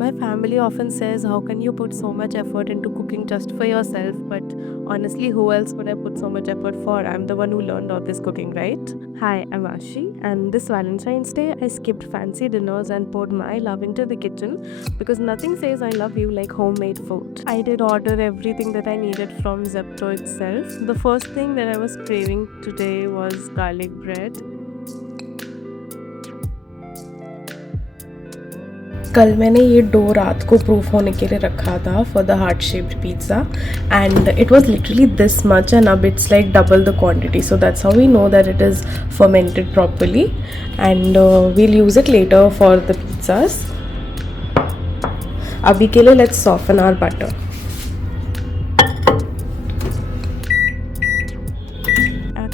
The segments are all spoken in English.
My family often says, how can you put so much effort into cooking just for yourself? But honestly, who else would I put so much effort for? I'm the one who learned all this cooking, right? Hi, I'm Ashi, and this Valentine's Day, I skipped fancy dinners and poured my love into the kitchen because nothing says I love you like homemade food. I did order everything that I needed from Zepto itself. The first thing that I was craving today was garlic bread. कल मैंने ये dough रात को proof होने के लिए रखा था for the heart shaped pizza and it was literally this much and अब it's like double the quantity so that's how we know that it is fermented properly and we'll use it later for the pizzas. अभी के लिए let's soften our butter.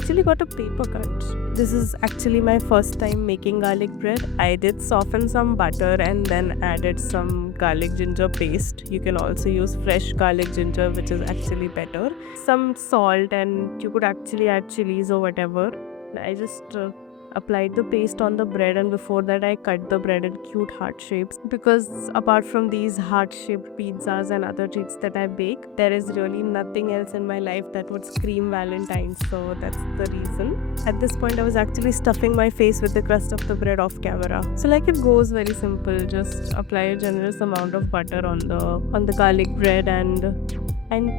Actually got a paper cut. This is actually my first time making garlic bread. I did soften some butter and then added some garlic ginger paste. You can also use fresh garlic ginger, which is actually better. Some salt, and you could actually add chilies or whatever. I just applied the paste on the bread, and before that I cut the bread in cute heart shapes, because apart from these heart shaped pizzas and other treats that I bake, there is really nothing else in my life that would scream Valentine's, so that's the reason. At this point I was actually stuffing my face with the crust of the bread off camera. So like it goes very simple, just apply a generous amount of butter on the garlic bread and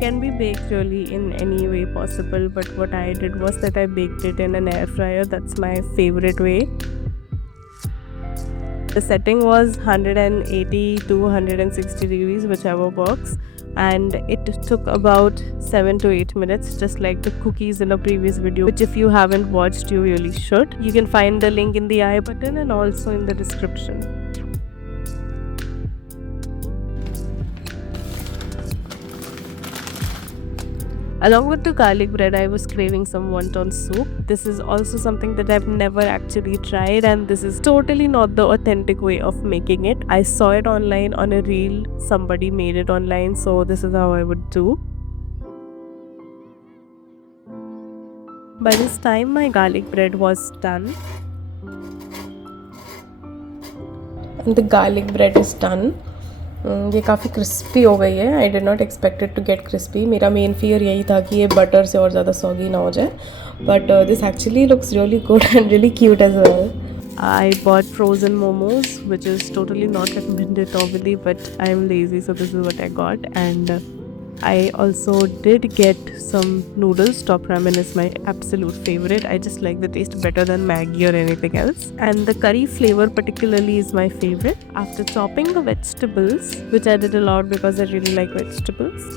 can be baked really in any way possible, but what I did was that I baked it in an air fryer. That's my favorite way. The setting was 180 to 160 degrees, whichever works, and it took about 7 to 8 minutes, just like the cookies in a previous video, which if you haven't watched you really should. You can find the link in the I button and also in the description. Along with the garlic bread, I was craving some wonton soup. This is also something that I've never actually tried, and this is totally not the authentic way of making it. I saw it online on a reel, somebody made it online, so this is how I would do. By this time, my garlic bread was done. And the garlic bread is done. ये काफ़ी crispy हो गई है. I did not expected to get crispy. मेरा main fear यही था कि ये बटर से और ज़्यादा सॉगी ना हो जाए, but this actually looks really good and really cute as well. I bought frozen momos, which is totally not recommended obviously, but I'm lazy, so this is what I got. And I also did get some noodles. Top ramen is my absolute favorite. I just like the taste better than Maggi or anything else. And the curry flavor particularly is my favorite. After chopping the vegetables, which I did a lot because I really like vegetables,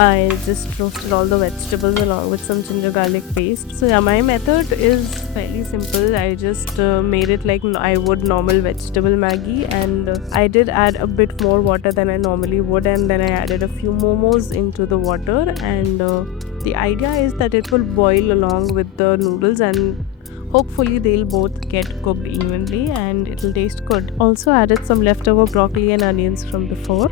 I just roasted all the vegetables along with some ginger garlic paste. So yeah, my method is fairly simple. I just made it like I would normal vegetable Maggi, and I did add a bit more water than I normally would, and then I added a few momos into the water, and the idea is that it will boil along with the noodles, and hopefully they'll both get cooked evenly and it'll taste good. Also added some leftover broccoli and onions from before.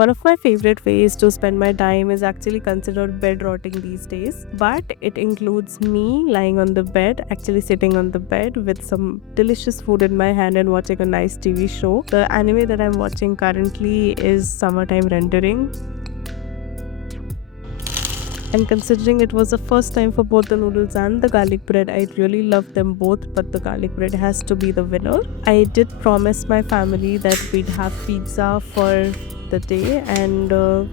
One of my favorite ways to spend my time is actually considered bed rotting these days, but it includes me lying on the bed, actually sitting on the bed with some delicious food in my hand and watching a nice TV show. The anime that I'm watching currently is Summertime Rendering. And considering it was the first time for both the noodles and the garlic bread, I really love them both, but the garlic bread has to be the winner. I did promise my family that we'd have pizza for the day, and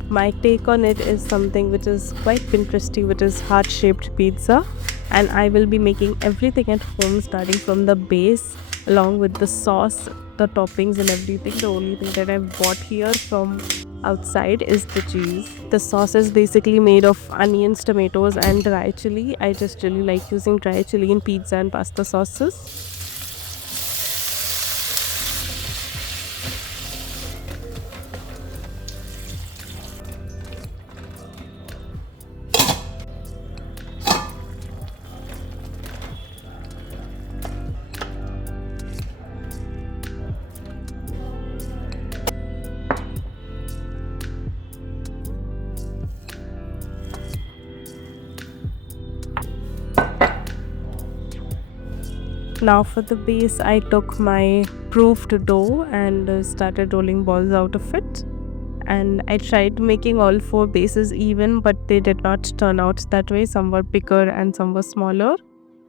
my take on it is something which is quite Pinteresty, which is heart-shaped pizza. and I will be making everything at home, starting from the base along with the sauce, the toppings and everything. The only thing that I bought here from outside is the cheese. The sauce is basically made of onions, tomatoes and dry chili. I just really like using dry chili in pizza and pasta sauces. Now for the base, I took my proofed dough and started rolling balls out of it. And I tried making all 4 bases even, but they did not turn out that way. Some were bigger and some were smaller.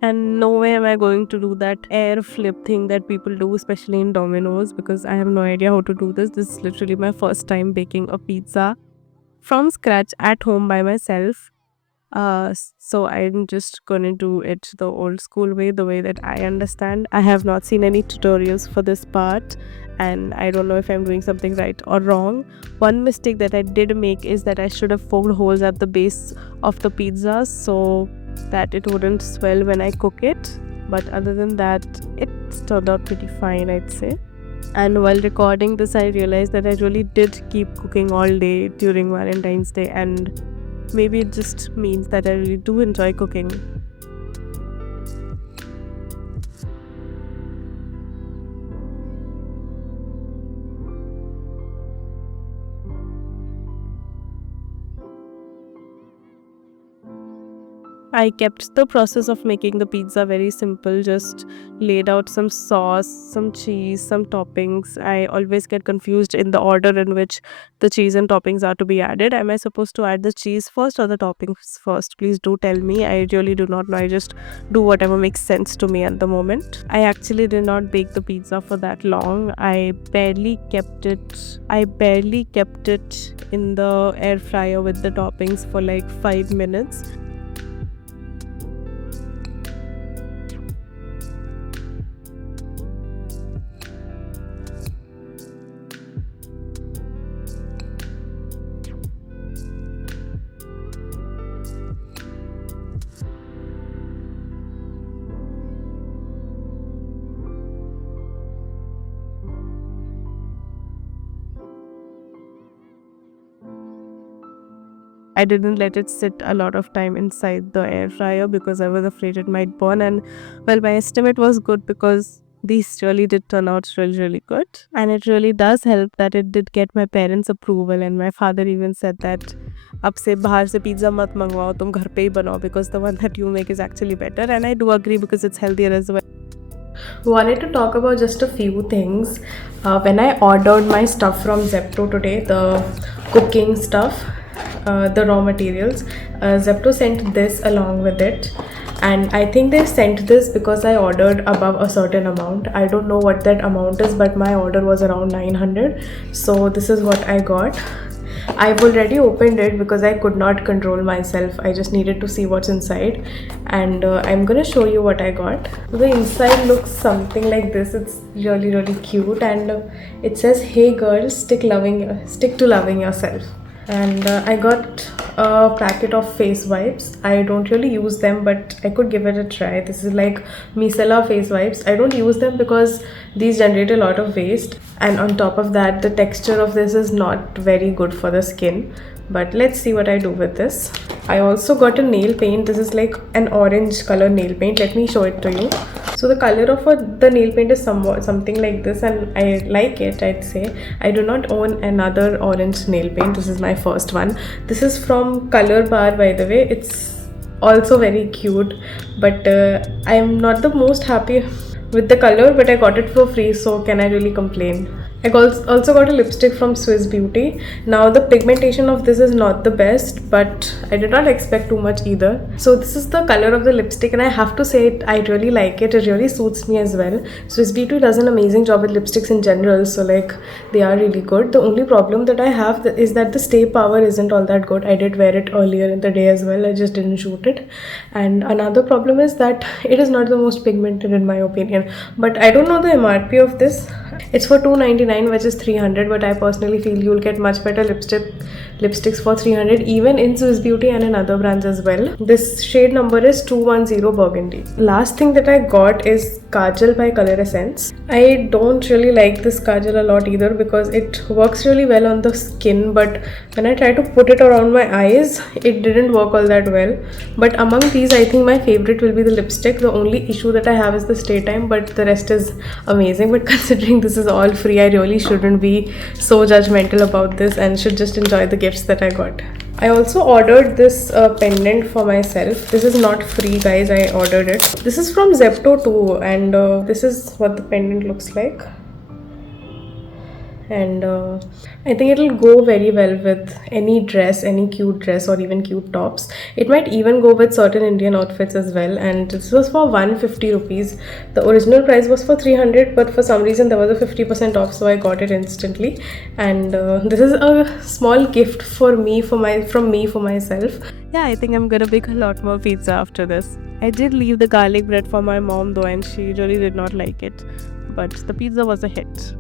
And no way am I going to do that air flip thing that people do, especially in Domino's, because I have no idea how to do this. This is literally my first time baking a pizza from scratch at home by myself. So I'm just gonna do it the old school way, the way that I understand. I have not seen any tutorials for this part, and I don't know if I'm doing something right or wrong. One mistake that I did make is that I should have poked holes at the base of the pizza so that it wouldn't swell when I cook it. But other than that, it's turned out pretty fine, I'd say. And while recording this, I realized that I really did keep cooking all day during Valentine's Day, and maybe it just means that I really do enjoy cooking. I kept the process of making the pizza very simple, just laid out some sauce, some cheese, some toppings. I always get confused in the order in which the cheese and toppings are to be added. Am I supposed to add the cheese first or the toppings first? Please do tell me. I really do not know. I just do whatever makes sense to me at the moment. I actually did not bake the pizza for that long. I barely kept it in the air fryer with the toppings for like 5 minutes. I didn't let it sit a lot of time inside the air fryer because I was afraid it might burn, and well, my estimate was good because these really did turn out really good. And it really does help that it did get my parents' approval, and my father even said that अब से बाहर से pizza मत मंगवाओ, तुम घर पे ही बनाओ because the one that you make is actually better. And I do agree because it's healthier as well. Wanted to talk about just a few things. When I ordered my stuff from Zepto today, the cooking stuff, the raw materials, Zepto sent this along with it, and I think they sent this because I ordered above a certain amount. I don't know what that amount is, but my order was around 900, so this is what I got. I've already opened it because I could not control myself. I just needed to see what's inside, and I'm gonna show you what I got. The inside looks something like this. It's really cute, and it says, "Hey girls, stick to loving yourself." And I got a packet of face wipes. I don't really use them, but I could give it a try. This is like micellar face wipes. I don't use them because these generate a lot of waste, and on top of that, the texture of this is not very good for the skin. But let's see what I do with this. I also got a nail paint. This is like an orange color nail paint. Let me show it to you. So the color of the nail paint is something like this, and I like it, I'd say. I do not own another orange nail paint. This is my first one. This is from Color Bar, by the way. It's also very cute, but I'm not the most happy with the color, but I got it for free, so can I really complain? I also got a lipstick from Swiss Beauty. Now the pigmentation of this is not the best, but I did not expect too much either. So this is the color of the lipstick, and I have to say I really like it. It really suits me as well. Swiss Beauty does an amazing job with lipsticks in general, so like they are really good. The only problem that I have is that the stay power isn't all that good. I did wear it earlier in the day as well. I just didn't shoot it. And another problem is that it is not the most pigmented in my opinion. But I don't know the MRP of this. It's for $299, which is 300, but I personally feel you'll get much better lipsticks for 300 even in Swiss Beauty and in other brands as well. This shade number is 210 Burgundy. Last thing that I got is Kajal by Color Essence. I don't really like this kajal a lot either because it works really well on the skin, but when I try to put it around my eyes, it didn't work all that well. But among these, I think my favorite will be the lipstick. The only issue that I have is the stay time, but the rest is amazing. But considering this is all free, I really shouldn't be so judgmental about this and should just enjoy the gifts that I got. I also ordered this pendant for myself. This is not free, guys. I ordered it. This is from Zepto too, and this is what the pendant looks like. And I think it'll go very well with any dress, any cute dress or even cute tops. It might even go with certain Indian outfits as well. And this was for 150 rupees. The original price was for 300, but for some reason there was a 50% off, so I got it instantly. And this is a small gift from me for myself. Yeah, I think I'm gonna bake a lot more pizza after this. I did leave the garlic bread for my mom though, and she really did not like it. But the pizza was a hit.